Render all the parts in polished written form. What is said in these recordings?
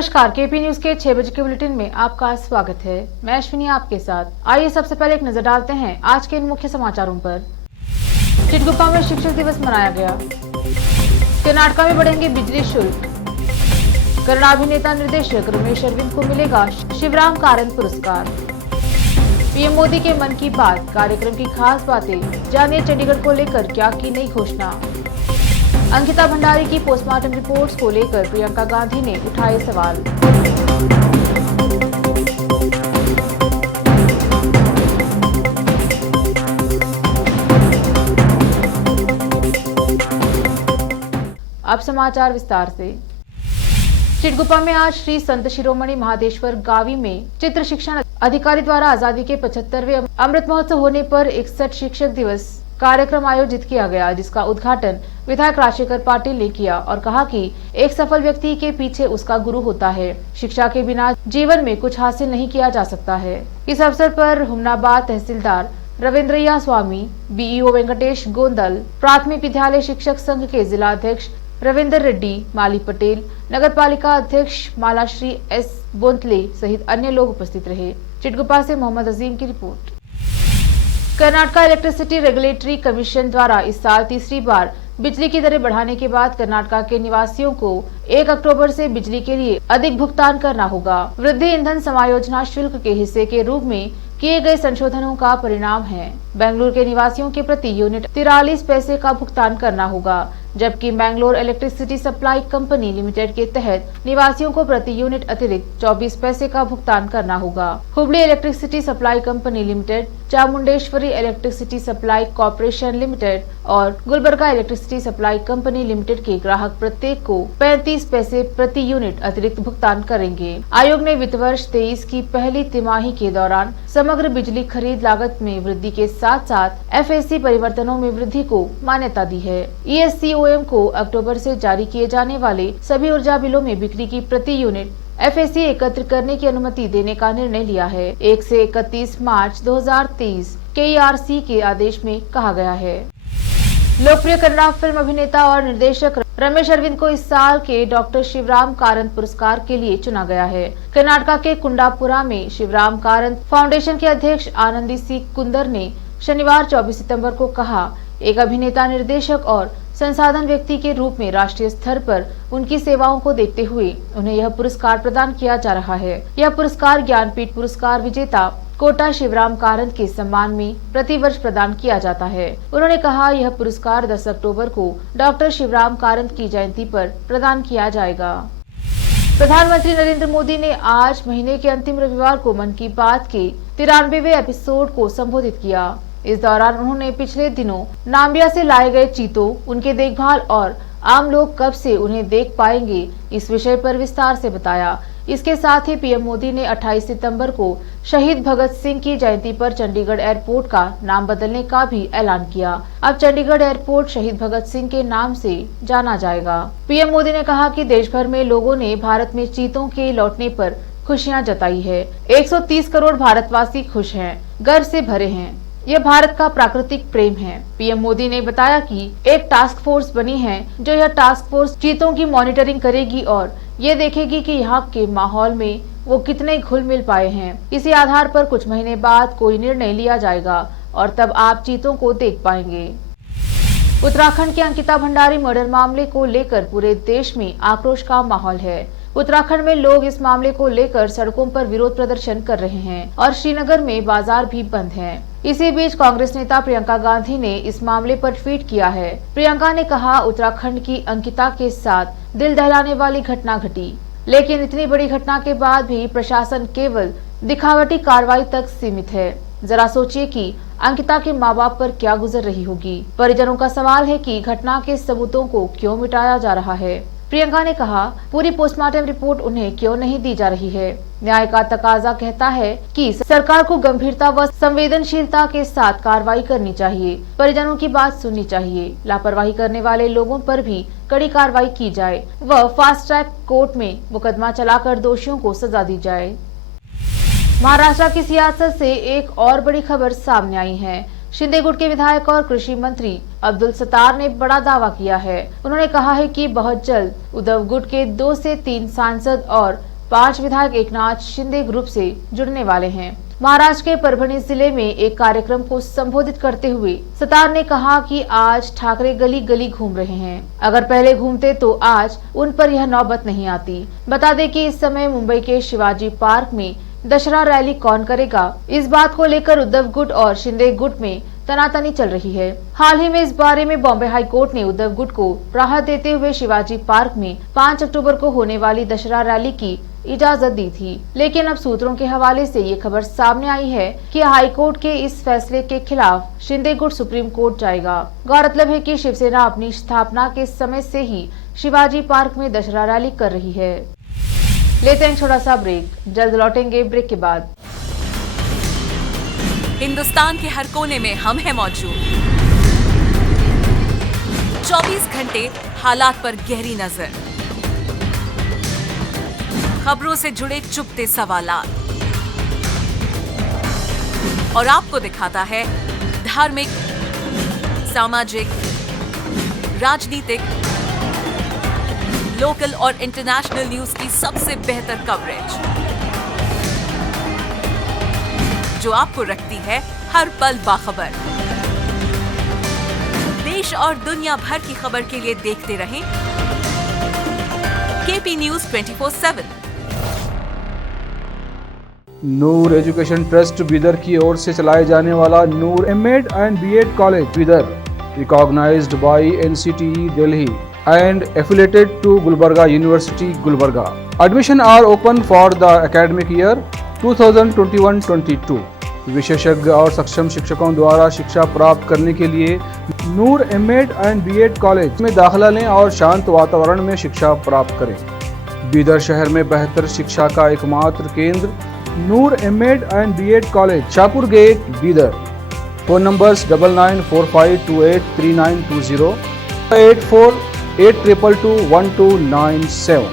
नमस्कार, KP news के 6 बजे के बुलेटिन में आपका स्वागत है। मैं अश्विनी आपके साथ। आइए सबसे पहले एक नजर डालते हैं आज के इन मुख्य समाचारों पर। चिटगुप्पा में शिक्षक दिवस मनाया गया। कर्नाटक में बढ़ेंगे बिजली शुल्क। कन्नड़ अभिनेता निर्देशक रमेश अरविंद को मिलेगा शिवराम कारंत पुरस्कार। पीएम मोदी के मन की बात कार्यक्रम की खास बातें, जानिए चंडीगढ़ को लेकर क्या की नई घोषणा। अंकिता भंडारी की पोस्टमार्टम रिपोर्ट्स को लेकर प्रियंका गांधी ने उठाए सवाल। अब समाचार विस्तार से। चिटगुप्पा में आज श्री संत शिरोमणि महादेश्वर गावी में चित्र शिक्षण अधिकारी द्वारा आजादी के 75वें अमृत महोत्सव होने पर 61 शिक्षक दिवस कार्यक्रम आयोजित किया गया, जिसका उद्घाटन विधायक राजशेखर पाटिल ने किया और कहा कि एक सफल व्यक्ति के पीछे उसका गुरु होता है। शिक्षा के बिना जीवन में कुछ हासिल नहीं किया जा सकता है। इस अवसर पर हुमनाबाद तहसीलदार रविंद्रया स्वामी, बीईओ वेंकटेश गोंदल, प्राथमिक विद्यालय शिक्षक संघ के जिला अध्यक्ष रविंदर रेड्डी, माली पटेल, नगर पालिका अध्यक्ष मालाश्री एस बोंतले सहित अन्य लोग उपस्थित रहे। चिटगुप्पा से मोहम्मद अजीम की report. Karnataka electricity regulatory commission द्वारा इस साल तीसरी बार बिजली की दरें बढ़ाने के बाद कर्नाटक के निवासियों को 1 अक्टूबर से बिजली के लिए अधिक भुगतान करना होगा। वृद्धि ईंधन समायोजना शुल्क के हिस्से के रूप में किए गए संशोधनों का परिणाम है। बेंगलुरु के निवासियों के प्रति यूनिट 43 पैसे का भुगतान करना होगा, जबकि Mangalore electricity supply company limited के तहत निवासियों को प्रति यूनिट अतिरिक्त 24 पैसे का भुगतान करना होगा। Hubli electricity supply company limited, Chamundeshwari electricity supply corporation limited और Gulbarga electricity supply company limited के ग्राहक प्रत्येक को 35 पैसे प्रति यूनिट अतिरिक्त भुगतान करेंगे। आयोग ने वित्त वर्ष 23 की पहली तिमाही के दौरान समग्र बिजली खरीद लागत में वृद्धि के साथ साथ एफएसी परिवर्तनों में वृद्धि को मान्यता दी है। ईएससीओएम को अक्टूबर से जारी किए जाने वाले सभी ऊर्जा बिलों में बिक्री की प्रति यूनिट एफएसी एकत्र करने की अनुमति देने का निर्णय लिया है। 1 से 31 मार्च 2023 केईआरसी के आदेश में कहा गया है। लोकप्रिय कन्नड़ फिल्म अभिनेता और निर्देशक रमेश अरविंद को इस साल के डॉक्टर शिवराम कारंत पुरस्कार के लिए चुना गया है। कर्नाटक के कुंडापुरा में शिवराम कारंत फाउंडेशन के अध्यक्ष आनंदी सी कुंदर ने शनिवार 24 सितंबर को कहा, एक अभिनेता, निर्देशक और संसाधन व्यक्ति के रूप में राष्ट्रीय स्तर पर उनकी सेवाओं को देखते हुए उन्हें यह पुरस्कार प्रदान किया जा रहा है। यह पुरस्कार ज्ञानपीठ पुरस्कार विजेता कोटा शिवराम कारंत के सम्मान में प्रतिवर्ष प्रदान किया जाता है। उन्होंने कहा, यह पुरस्कार 10 अक्टूबर को डॉक्टर शिवराम कारंत की जयंती पर प्रदान किया जाएगा। प्रधानमंत्री नरेंद्र मोदी ने आज महीने के अंतिम रविवार को मन की बात के 93वें एपिसोड को संबोधित किया। इस दौरान उन्होंने पिछले दिनों नाम्बिया से लाए गए चीतों, उनके देखभाल और आम लोग कब से उन्हें देख पाएंगे, इस विषय पर विस्तार से बताया। इसके साथ ही पीएम मोदी ने 28 सितंबर को शहीद भगत सिंह की जयंती पर चंडीगढ़ एयरपोर्ट का नाम बदलने का भी ऐलान किया। अब चंडीगढ़ एयरपोर्ट शहीद भगत सिंह के नाम से जाना जाएगा। पीएम मोदी ने कहा कि देश भर में लोगों ने भारत में चीतों के लौटने पर खुशियां जताई है। 130 करोड़ भारतवासी खुश हैं, गर्व से भरे हैं। यह भारत का प्राकृतिक प्रेम है। पीएम मोदी ने बताया कि एक टास्क फोर्स बनी है जो यह टास्क फोर्स चीतों की मॉनिटरिंग करेगी और ये देखेगी कि यहाँ के माहौल में वो कितने घुल मिल पाए हैं। इसी आधार पर कुछ महीने बाद कोई निर्णय लिया जाएगा और तब आप चीतों को देख पाएंगे। उत्तराखंड के अंकिता भंडारी मर्डर मामले को लेकर पूरे देश में आक्रोश का माहौल है। उत्तराखंड में लोग इस मामले को लेकर सड़कों पर विरोध प्रदर्शन कर रहे हैं और श्रीनगर में बाजार भी बंद हैं। इसी बीच कांग्रेस नेता प्रियंका गांधी ने इस मामले पर ट्वीट किया है। प्रियंका ने कहा, उत्तराखंड की अंकिता के साथ दिल दहलाने वाली घटना घटी, लेकिन इतनी बड़ी घटना के बाद भी प्रशासन केवल दिखावटी कार्रवाई तक सीमित है। जरा सोचिए कि अंकिता के माँ बाप पर क्या गुजर रही होगी। परिजनों का सवाल है कि घटना के सबूतों को क्यों मिटाया जा रहा है। प्रियंका ने कहा, पूरी पोस्टमार्टम रिपोर्ट उन्हें क्यों नहीं दी जा रही है। न्याय का तकाजा कहता है कि सरकार को गंभीरता व संवेदनशीलता के साथ कार्रवाई करनी चाहिए, परिजनों की बात सुननी चाहिए, लापरवाही करने वाले लोगों पर भी कड़ी कार्रवाई की जाए व फास्ट ट्रैक कोर्ट में मुकदमा चलाकर दोषियों को सजा दी जाए। महाराष्ट्र की सियासत से एक और बड़ी खबर सामने आई है। शिंदे गुट के विधायक और कृषि मंत्री अब्दुल सत्तार ने बड़ा दावा किया है। उन्होंने कहा है कि बहुत जल्द उद्धव गुट के 2 से 3 सांसद और 5 विधायक एकनाथ शिंदे ग्रुप से जुड़ने वाले हैं। महाराष्ट्र के परभणी जिले में एक कार्यक्रम को संबोधित करते हुए सत्तार ने कहा कि आज ठाकरे गली गली घूम रहे हैं। अगर पहले घूमते तो आज उन पर यह नौबत नहीं आती। बता दें कि इस समय मुंबई के शिवाजी पार्क में दशहरा रैली कौन करेगा, इस बात को लेकर उद्धव गुट और शिंदे गुट में तनातनी चल रही है। हाल ही में इस बारे में बॉम्बे हाई कोर्ट ने उद्धव गुट को राहत देते हुए शिवाजी पार्क में 5 अक्टूबर को होने वाली दशहरा रैली की इजाजत दी थी। लेकिन अब सूत्रों के हवाले से ये खबर सामने आई है कि हाई कोर्ट के इस फैसले के खिलाफ शिंदे गुट सुप्रीम कोर्ट जाएगा। गौरतलब है कि शिवसेना अपनी स्थापना के समय से ही शिवाजी पार्क में दशहरा रैली कर रही है। लेते हैं छोटा सा ब्रेक, जल्द लौटेंगे ब्रेक के बाद। हिंदुस्तान के हर कोने में हम हैं मौजूद। 24 घंटे हालात पर गहरी नजर, खबरों से जुड़े चुपते सवालात और आपको दिखाता है धार्मिक, सामाजिक, राजनीतिक, लोकल और इंटरनेशनल न्यूज की सबसे बेहतर कवरेज जो आपको रखती है हर पल बाखबर। देश और दुनिया भर की खबर के लिए देखते रहें KP news 24/7। Noor education trust Bidar की ओर से चलाए जाने वाला Noor MEd and BEd college Bidar, recognized by NCTE Delhi and affiliated to Gulbarga University, Gulbarga. Admission are open for the academic year 2021-22. विशेषज्ञ और सक्षम शिक्षकों द्वारा शिक्षा प्राप्त करने के लिए नूर एमएड एंड बीएड कॉलेज में दाखिला लें और शांत वातावरण में शिक्षा प्राप्त करें। बीदर शहर में बेहतर शिक्षा का एकमात्र केंद्र Noor MEd and BEd college, Shahpur gate, Bidar. Phone numbers 9945283920, 8482221297।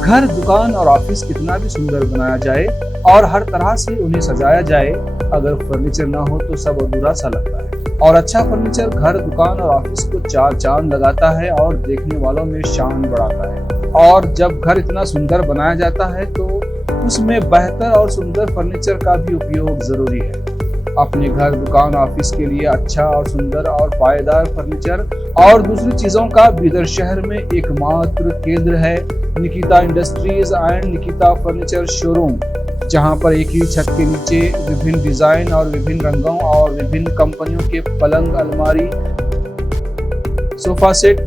घर, दुकान और ऑफिस कितना भी सुंदर बनाया जाए और हर तरह से उन्हें सजाया जाए, अगर फर्नीचर ना हो तो सब अधूरा सा लगता है। और अच्छा फर्नीचर घर, दुकान और ऑफिस को 4 चांद लगाता है और देखने वालों में शान बढ़ाता है। और जब घर इतना सुंदर बनाया जाता है तो उसमें बेहतर और सुंदर फर्नीचर का भी उपयोग जरूरी है। अपने घर, दुकान, ऑफिस के लिए अच्छा और सुंदर और पायदार फर्नीचर और दूसरी चीजों का बीदर शहर में एकमात्र केंद्र है Nikita industries and Nikita furniture showroom, जहां पर एक ही छत के नीचे विभिन्न डिजाइन और विभिन्न रंगों और विभिन्न कंपनियों के पलंग, अलमारी, सोफा सेट,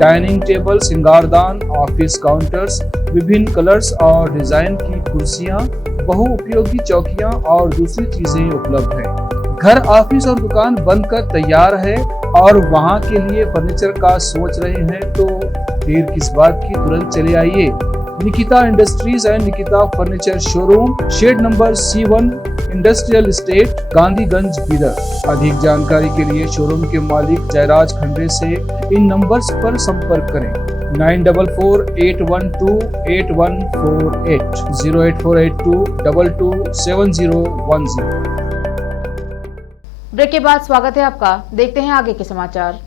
डाइनिंग टेबल, सिंगारदान, ऑफिस काउंटर्स, विभिन्न कलर्स और डिजाइन की कुर्सियां, बहुउपयोगी चौकियां और दूसरी चीजें उपलब्ध हैं। घर, ऑफिस और दुकान बनकर तैयार है और वहां के लिए फर्नीचर का सोच रहे हैं तो देर किस बात की, तुरंत चले आइए। Nikita industries and Nikita furniture showroom, shed number C1, industrial estate, Gandhiganj, Bidar. अधिक जानकारी के लिए शोरूम के मालिक जयराज खंडे से इन नंबर्स पर संपर्क करें। 9448128148, 08482227010। ब्रेक के बाद स्वागत है आपका। देखते हैं आगे के समाचार।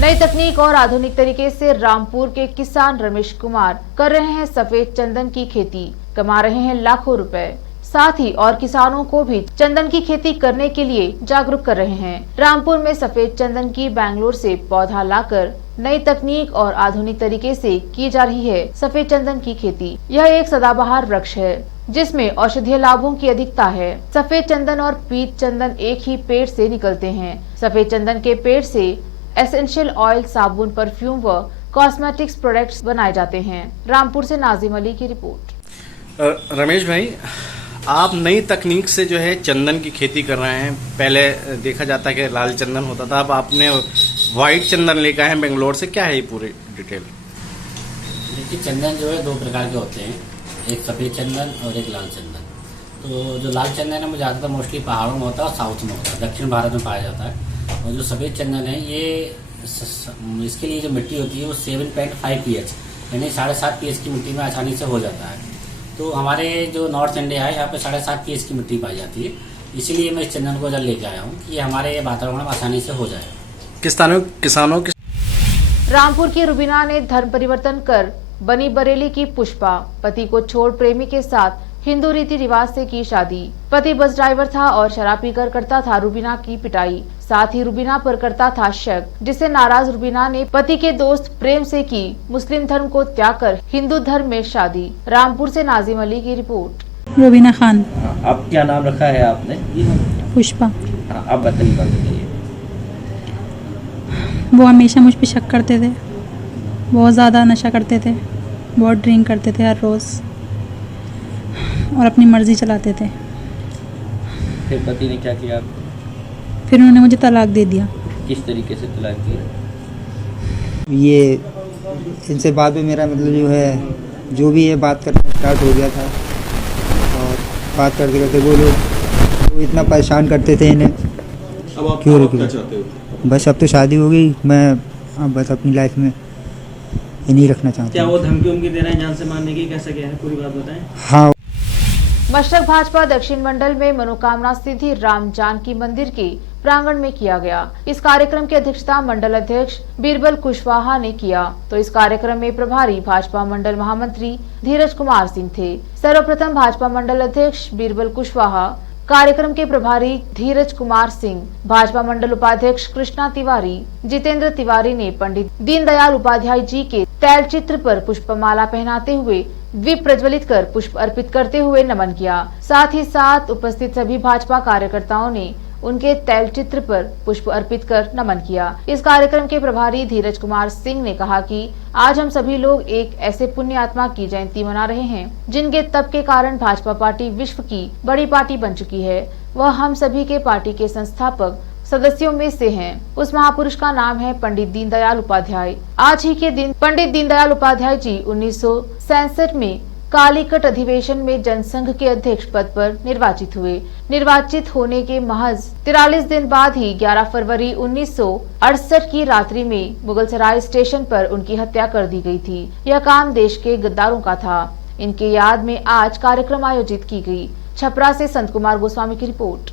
नई तकनीक और आधुनिक तरीके से रामपुर के किसान रमेश कुमार कर रहे हैं सफेद चंदन की खेती, कमा रहे हैं लाखों रुपए। साथ ही और किसानों को भी चंदन की खेती करने के लिए जागरूक कर रहे हैं। रामपुर में सफेद चंदन की बेंगलोर से पौधा लाकर नई तकनीक और आधुनिक तरीके से की जा रही है सफेद चंदन की खेती। यह एक सदाबहार वृक्ष है जिसमें औषधीय लाभों की अधिकता है। सफेद चंदन और पीत चंदन एक ही पेड़ से निकलते हैं। सफेद चंदन के पेड़ से एसेंशियल ऑयल, साबुन, परफ्यूम व कॉस्मेटिक्स प्रोडक्ट्स बनाए जाते हैं। रामपुर से नाजिम अली की रिपोर्ट। रमेश भाई, आप नई तकनीक से जो है चंदन की खेती कर रहे हैं। पहले देखा जाता है कि लाल चंदन होता था, अब आपने व्हाइट चंदन लेकर आए हैं बेंगलोर से। क्या है ये पूरी डिटेल? देखिए, चंदन जो है 2 प्रकार के होते हैं, एक सफ़ेद चंदन और एक लाल चंदन। तो जो लाल चंदन है वो ज़्यादातर मोस्टली पहाड़ों में होता है और साउथ में होता है, दक्षिण भारत में पाया जाता है। और जो सफ़ेद चंदन है ये इसके लिए जो मिट्टी होती है वो 7.5 pH यानी 7.5 pH की मिट्टी में आसानी से हो जाता है। तो हमारे जो नॉर्थ इंडिया है यहाँ पे 7.5 pH की मिट्टी पाई जाती है, इसीलिए मैं इस चंदन को जल लेके आया हूँ कि ये हमारे वातावरण में आसानी से हो जाए। किसानों की रामपुर की रुबीना ने धर्म परिवर्तन कर बनी बरेली की पुष्पा। पति को छोड़ प्रेमी के साथ हिंदू रीति रिवाज से की शादी। पति बस ड्राइवर था और शराब पीकर करता था रुबीना की पिटाई, साथ ही रुबीना पर करता था शक, जिससे नाराज रुबीना ने पति के दोस्त प्रेम से की मुस्लिम धर्म को त्याग कर हिंदू धर्म में शादी। रामपुर से नाजिम अली की रिपोर्ट। रुबीना खान। अब क्या नाम रखा है आपने? पुष्पा। हाँ, अब बताइए। वो हमेशा मुझ पे शक करते थे, बहुत ज़्यादा नशा करते थे, बहुत ड्रिंक करते थे हर रोज़ और अपनी मर्ज़ी चलाते थे। फिर पति ने क्या किया? फिर उन्होंने मुझे तलाक दे दिया। किस तरीके से तलाक दिया? ये इनसे बाद में मेरा मतलब जो है जो भी ये बात करना स्टार्ट हो गया था और बात करते करते वो इतना परेशान करते थे इन्हें। अब आप क्यों क्या चाहते हो? बस अब तो शादी हो गई, मैं अब बस अपनी लाइफ में इन्हीं रखना चाहता क्या हूँ। वो धमकी उमकी दे रहे हैं जान से मारने की? कैसा क्या है पूरी बात बताएं। हाँ। मशरक भाजपा दक्षिण मंडल में मनोकामना सिद्धि राम जानकी मंदिर के प्रांगण में किया गया। इस कार्यक्रम की अध्यक्षता मंडल अध्यक्ष बीरबल कुशवाहा ने किया, तो इस कार्यक्रम में प्रभारी भाजपा मंडल महामंत्री धीरज कुमार सिंह थे। सर्वप्रथम भाजपा मंडल अध्यक्ष बीरबल कुशवाहा, कार्यक्रम के प्रभारी धीरज कुमार सिंह, भाजपा मंडल उपाध्यक्ष कृष्णा तिवारी, जितेंद्र तिवारी ने पंडित दीनदयाल उपाध्याय जी के तैल चित्र पर पुष्पमाला पहनाते हुए दीप प्रज्वलित कर पुष्प अर्पित करते हुए नमन किया। साथ ही साथ उपस्थित सभी भाजपा कार्यकर्ताओं ने उनके तैल चित्र पर पुष्प अर्पित कर नमन किया। इस कार्यक्रम के प्रभारी धीरज कुमार सिंह ने कहा कि आज हम सभी लोग एक ऐसे पुण्य आत्मा की जयंती मना रहे हैं जिनके तप के कारण भाजपा पार्टी विश्व की बड़ी पार्टी बन चुकी है। वह हम सभी के पार्टी के संस्थापक सदस्यों में से हैं। उस महापुरुष का नाम है पंडित दीनदयाल उपाध्याय। आज ही के दिन पंडित दीनदयाल उपाध्याय जी 1967 में कालीकट अधिवेशन में जनसंघ के अध्यक्ष पद पर निर्वाचित हुए। निर्वाचित होने के महज 43 दिन बाद ही 11 फरवरी 1968 की रात्रि में मुगलसराय स्टेशन पर उनकी हत्या कर दी गई थी। यह काम देश के गद्दारों का था। इनके याद में आज कार्यक्रम आयोजित की गई। छपरा से संत कुमार गोस्वामी की रिपोर्ट।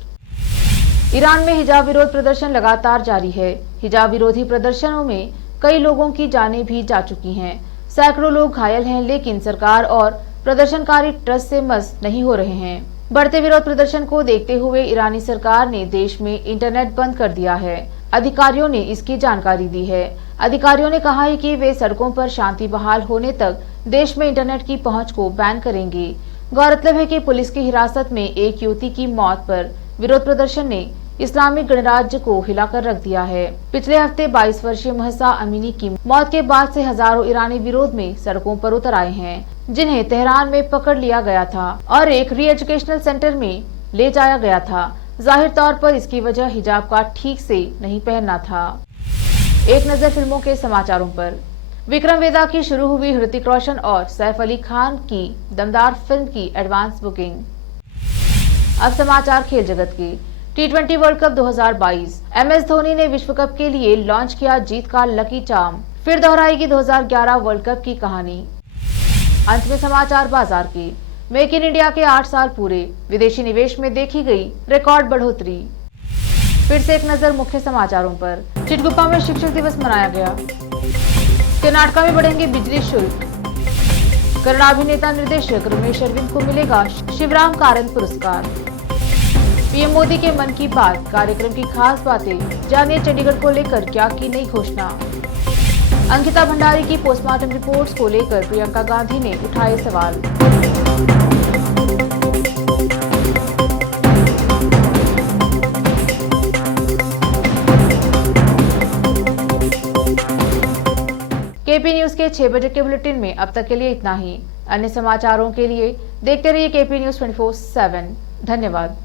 ईरान में हिजाब विरोध प्रदर्शन लगातार जारी है। हिजाब विरोधी प्रदर्शनों में कई लोगों की जानें भी जा चुकी हैं। सैकड़ों लोग घायल हैं, लेकिन सरकार और प्रदर्शनकारी ट्रस्ट से मस नहीं हो रहे हैं। बढ़ते विरोध प्रदर्शन को देखते हुए ईरानी सरकार ने देश में इंटरनेट बंद कर दिया है। अधिकारियों ने इसकी जानकारी दी है। अधिकारियों ने कहा है कि वे सड़कों पर शांति बहाल होने तक देश में इंटरनेट की पहुंच को बैन करेंगे। गौरतलब है कि पुलिस की हिरासत में एक युवती की मौत पर विरोध प्रदर्शन ने इस्लामिक गणराज्य को हिलाकर रख दिया है। पिछले हफ्ते 22 वर्षीय महसा अमीनी की मौत के बाद से हजारों ईरानी विरोध में सड़कों पर उतर आए हैं, जिन्हें तेहरान में पकड़ लिया गया था और एक री एजुकेशनल सेंटर में ले जाया गया था। जाहिर तौर पर इसकी वजह हिजाब का ठीक से नहीं पहनना था। एक नजर फिल्मों के समाचारों पर। विक्रम वेदा की शुरू हुई ऋतिक रोशन और सैफ अली खान की दमदार फिल्म की एडवांस बुकिंग। अब समाचार खेल जगत के। T20 world cup 2022। MS Dhoni ने विश्व कप के लिए लॉन्च किया जीत का लकी चार्म। फिर दोहराएगी 2011 वर्ल्ड कप की कहानी। अंत में समाचार बाजार के। मेक इन इंडिया के 8 साल पूरे, विदेशी निवेश में देखी गई रिकॉर्ड बढ़ोतरी। फिर से एक नजर मुख्य समाचारों पर। चिटगुप्पा में शिक्षक दिवस मनाया गया। कर्नाटका में बढ़ेंगे बिजली शुल्क। कन्नड़ अभिनेता निर्देशक रमेश अरविंद को मिलेगा शिवराम कारंत पुरस्कार। पीएम मोदी के मन की बात कार्यक्रम की खास बातें, जानिए चंडीगढ़ को लेकर क्या की नई घोषणा। अंकिता भंडारी की पोस्टमार्टम रिपोर्ट्स को लेकर प्रियंका गांधी ने उठाए सवाल। केपी न्यूज के 6 बजे के बुलेटिन में अब तक के लिए इतना ही। अन्य समाचारों के लिए देखते रहिए केपी न्यूज 24/7। धन्यवाद।